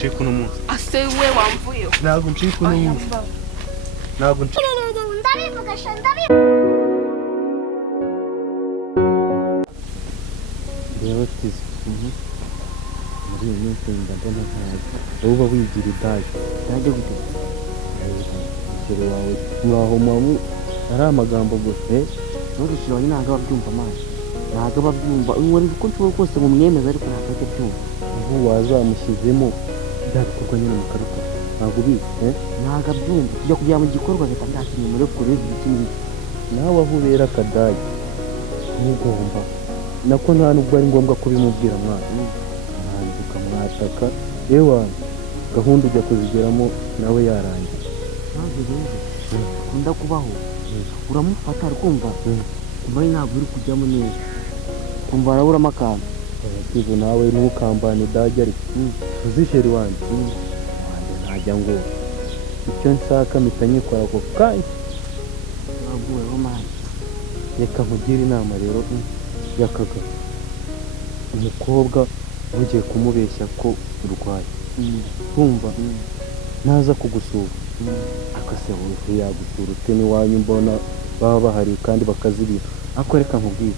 Chiko no munsi. Ase we wamvuyo. Ntabwo nchiko no munsi. Ntabwo nchiko. Ndabivuga shandabi. Rero tizi. Muri iyi minsi ndabona ntazi. Uba wigira idaje. Ndaje gute? Kero wawe. Muraho mamu ari amagambo gusa. N'urushiwe ntabwo babyumva amazi. Ntabwo babyumva. Unyori uko nshobora kose mu myemeza ariko ntabwo byumva. Ubu wazamushyizemo byabikorwa nyine mu karuta. Ntabwo ubizi, ntabwo abyumva. Tujya kujya mu gikorwa reka ndakinye muri kure y'ikindi. Nawe aho ubera akadayi ntugomba nako nta nubwo ari ngombwa kubimubwira mwana ntabwo ukamwataka ewa gahunda ujya kuzigeramo nawe yarangiye ntabwo rero ukunda kubaho uramufata arkumva kumva ntabwo uri kujyamo neza kumva araburamo akantu tivu nawe ntukambane idage ariko tuzishyira iwanjye ntajya ngo icyo nshaka mpita nyikora ako kanya reka nkugire inama rero y'akagabo umukobwa ugiye kumubeshya ko urwaye kumva naza kugusura akasebuye yagusura ute n'iwanyu mbona baba bahari kandi bakazibira ariko reka nkubwire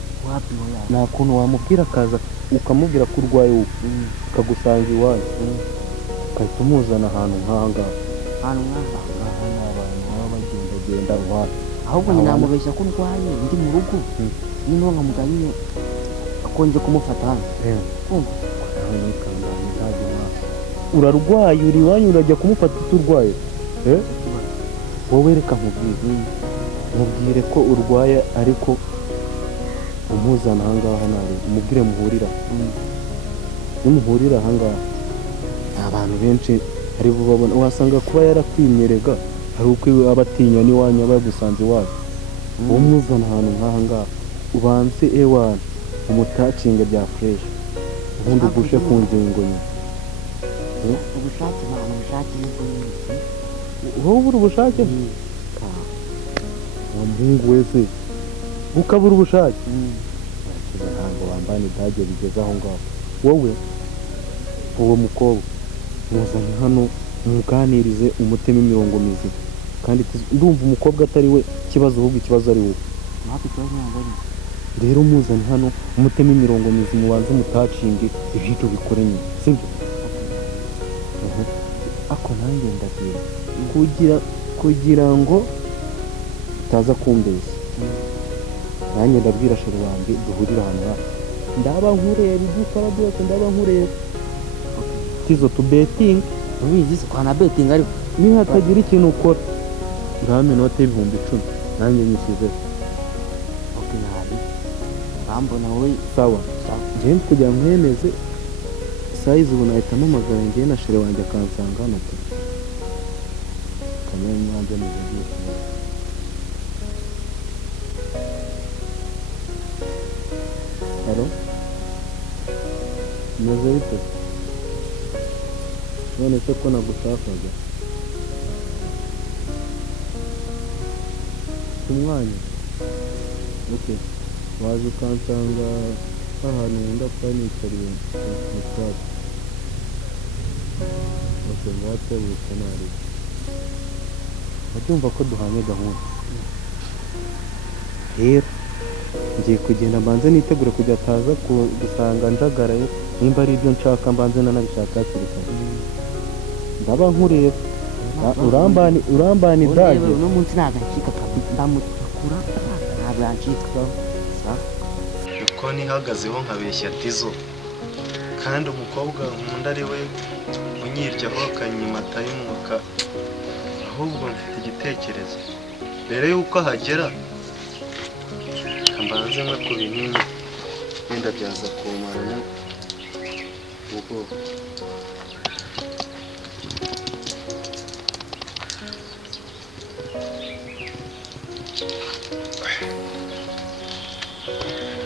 nta kuntu wamubwira akaza ukamubwira ko urwaye wowe akagusanga iwanyu ugahita umuzana ahantu nk'aha ngaha ni abantu baba bagendagenda iwanyu ahubwo nyine namubeshya ko urwaye ndi mu rugo niba nkamuganye akonje kumufata hano kumva urarwaye uri iwanyu urajya kumufata uturwaye wowe reka nkubwire ko urwaye ariko umuzana ahangaha nawe umubwire muhurira nimuhurira ahangaha abantu benshi ari bubabona wasanga kuba yarakwimyerega hari uko aba atinya n'iwanyu aba yagusanze iwacu uwo muzana ahantu nk'aha ngaha ubanze ewana umutacinge bya fureshi ubundi ugushe ku ngingo nyine ubushake abantu ubushake nibwo nyine wowe ubura ubushake wa muhungu wese ukabura ubushake ntabwo wambana idage bigeze aho ngaho wowe uwo mukobwa muzanye hano umuganirize umutema imirongo mizima kandi ndumva umukobwa atari we ikibazo ahubwo ikibazo ari wowe rero muzanye hano umutema imirongo mizima ubanze umutacinge ibyo bikore nyine sibyo ako nanjye ndabwira kugira ngo utaza kumbeshya nanjye ndabwira sheri wanjye duhurire ahantu hafi ndaba nkureba ibyo ukora byose ndaba nkureba tizo tubetingi ubizi se kwa na betting ariko nihatagira ikintu ukora ngaha minota y'ibihumbi 10 nanjye nyishyizeho nabi bambona wowe sawa njyewe kugira ngo mwemeze sayizi ubu nahita mpamagara njyewe na sheri wanjye akansanga hano pe kamere mwanjye mugiye halo meze bite none se ko nagushakaga umwanya okay waje ukansanga ahantu nkunda kuba nicariye mu twatsi okay ngatebuka nari ndabyumva ko duhanye gahunda rero ngiye kugenda mbanze nitegure kujya ataza gusanga njagaraye nimba ari ibyo nshaka mbanze nanabishaka hakiri kare ndaba nkureba urambani idage uno munsi nagacika kabisa ndamutakura ntabwo yancika uko nihagazeho nkabeshya tizo kandi umukobwa nkunda ari we unyiryaho akanyimata y'umwuka ahubwo mfite igitekerezo mbere y'uko ahagera mbanze nko ku binini wenda byaza kumaramo ubwoba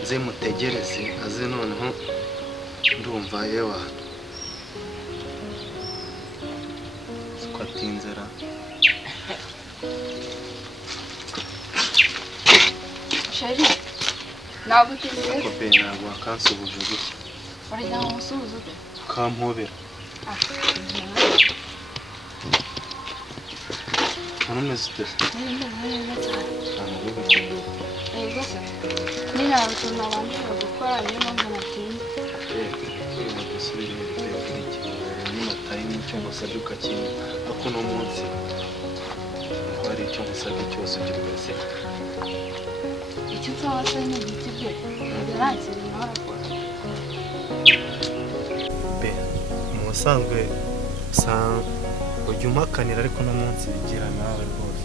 nze mutegereze aze noneho ndumva yewa siko atinzera Sheri ntabwo utinze kope ntabwo wakansuhuje gusa urajya mu musuhuzo ute kampobera umeze ute? Yego se. Nyine hari utuntu nabanje gukora niyo mpamvu natinze. Dusubire imbere kuri iki nyine atari n'icyo ngusabye ukakimpa ariko uno munsi hari icyo ngusabye cyose ujya ubaze. Icyo nsaba se ni igiti bye. Yarangiye nawe arakora. Be mu busanzwe ujya umpakanira ariko uno munsi bigira nawe rwose.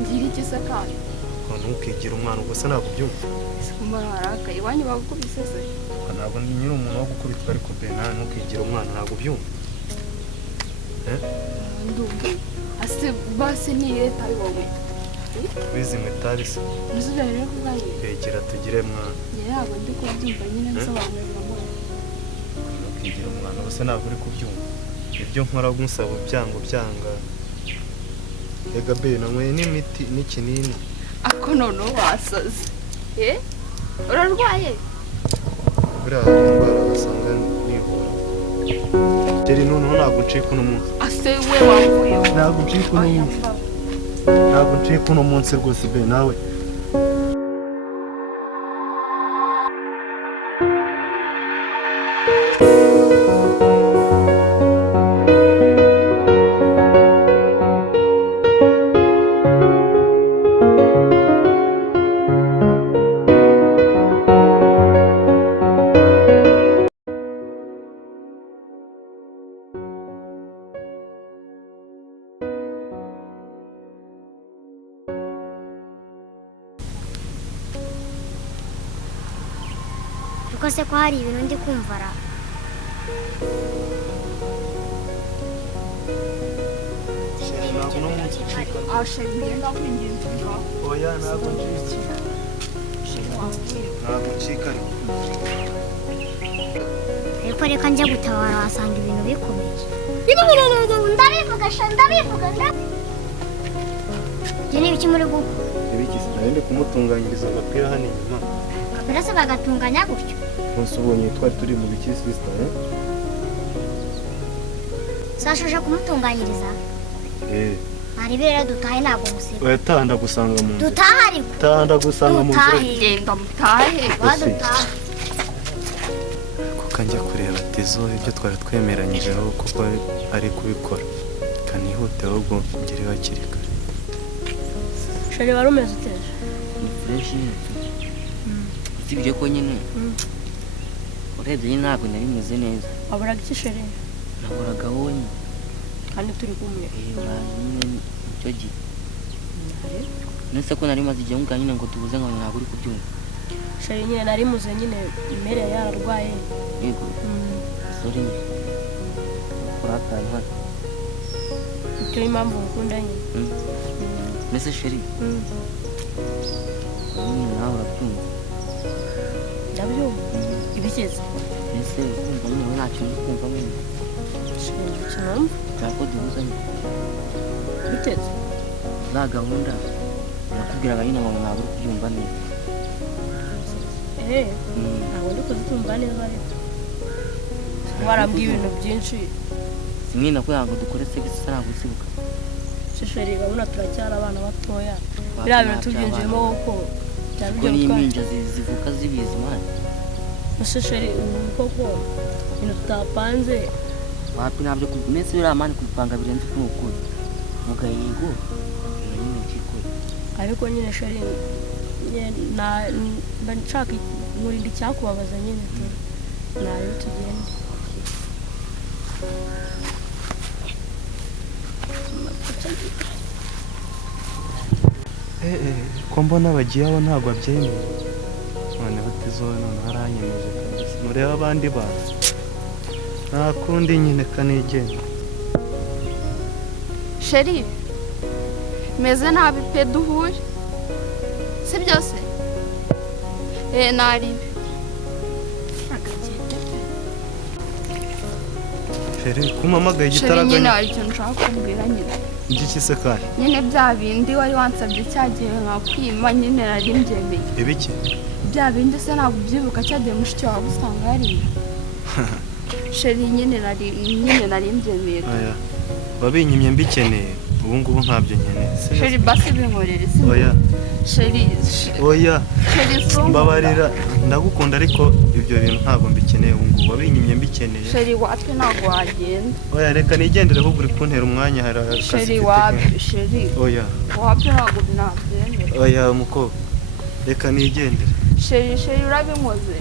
Ngira iki se kandi? Ngo ntukigira umwana ubwo se ntabwo ubyumva. Umuntu arakaye iwanyu bagukubise se? Ntabwo ndi nyiri umuntu wo gukubitwa ariko be nawe ntukigira umwana ntabwo ubyumva. Ndumva. Ase basi ni leta ari wowe. Bizinywe itabi se. Nuzujya rero kuganira. Begera tugire mwana. Ntabwo ndi kubyumva nyine nsobanurira ngo ntukigira umwana ubwo se ntabwo uri kubyumva. Ibyo nkora gusaba byanga. Ega be nanyweye n'imiti n'ikinini. ako noneho wasaze. Urarwaye? Buriya hari indwara wasanga nivura. Jeri noneho ntabwo ncika uno munsi. Ase we wamvuye. Ntabwo ncika uno munsi. Ntabwo ncika uno munsi rwose be nawe. Kuko se ko hari ibintu ndi kumva ra. Ntabwo uno munsi ncika. Ashagiye ndakwinginze ngaho. Oya ntabwo ncika. Ntabwo ncika ariko. Ariko reka njya gutabara wasanga ibintu bikomeye. Ndabivuga. Ibyo ni ibiki muri gukora? Ibiki se nari ndi kumutunganyiriza agapira hano inyuma. Agapira se bagatunganya gutyo? Nonse ubonye twari turi mu biki sister Sashuje kumutunganyiriza? Hari rero dutahe ntabwo musiba. Oya taha ndagusanga mu nzu. Dutahe ariko. Taha ndagusanga mu nzu. Genda mutahe. Wadutahe. Kuko njya kureba Tezo ibyo twari twemeranyijeho kuko ari kubikora. Kanihute ahubwo ngere hakiri kare. Shari wari umeze uteje? Ni fresh nyine. Usibye ko nyine urebye nyine ntabwo nari meze neza. Waburaga iki Shari? Naburaga wowe nyine. Kandi turi kumwe. Uraje nyine icyo gihe. Nese ko nari maze igihe mbwa nyine ngo tubuze ngo ntabwo uri kubyumva. Shari nyine nari muze nyine imere yararwaye. Yego. Sorry. Urataye hano. Icyo impamvu ukunda nyine. Nese Shari. Nyine nawe urabyumva. Ndabyumva. Ibigeze. Nese kumva nyine we ntacyo uri kumva nyine. Shari kinumva. Ntabwo duhuza nyine. Biteze. Za gahunda nakubwiraga nyine ngo ntabwo uri kubyumva neza. Ntabwo ndi kuzitumva neza ariko. Warambwiye ibintu byinshi. Simwe nakubwira ngo dukore sex ntabwo usibuka. Shari urabona turacyari abana batoya. Biriya bintu tubyinjiyemo kuko ubwo n'impinja zivuka zibizi mani. Shari koko ibintu tutapanze. Wapi nabyo kumese biriya mani kubipanga birenze uko ukuri. Muga yego nyine kikora. Ariko nyine Shari mba nshaka nkurinda icyakubabaza nyine tu. Nayo tugende. ko mbona bagiye aho ntabwo abyemeye. Noneho Tezo noneho aranyemeje kabisa. Mureba abandi bantu. Nta kundi nyine kanigenda. Sheri, meze nabi pe duhure. Si byose? Nari. Sheri kumamagaye Sheri igitaraganya. nyine hari ikintu nshaka kumbwira nyine. Igiki se kandi? Nyine bya bindi wari wansabye cyagiye nkakwima nyine nari mbyemeye. Ibiki? Bya bindi se ntabwo ubyibuka cyagiye mushiki wawe usanga hariya. Sheri nyine nari mbyemeye. Aya. Babinyimye mbikeneye. ubu ngubu ntabyo nkeneye sheri basi binkorere si oya sheri oya sheri sumba mbabarira ndagukunda ariko ibyo bintu ntabwo mbikeneye ubu ngubu wabinyimye mbikeneye sheri wapi ntabwo wagenda oya reka nigendere ahubwo uri kuntera umwanya hari akazi sheri mfite wapi sheri oya wapi ntabwo nabyemera oya mukobwa reka nigendere sheri urabinkoze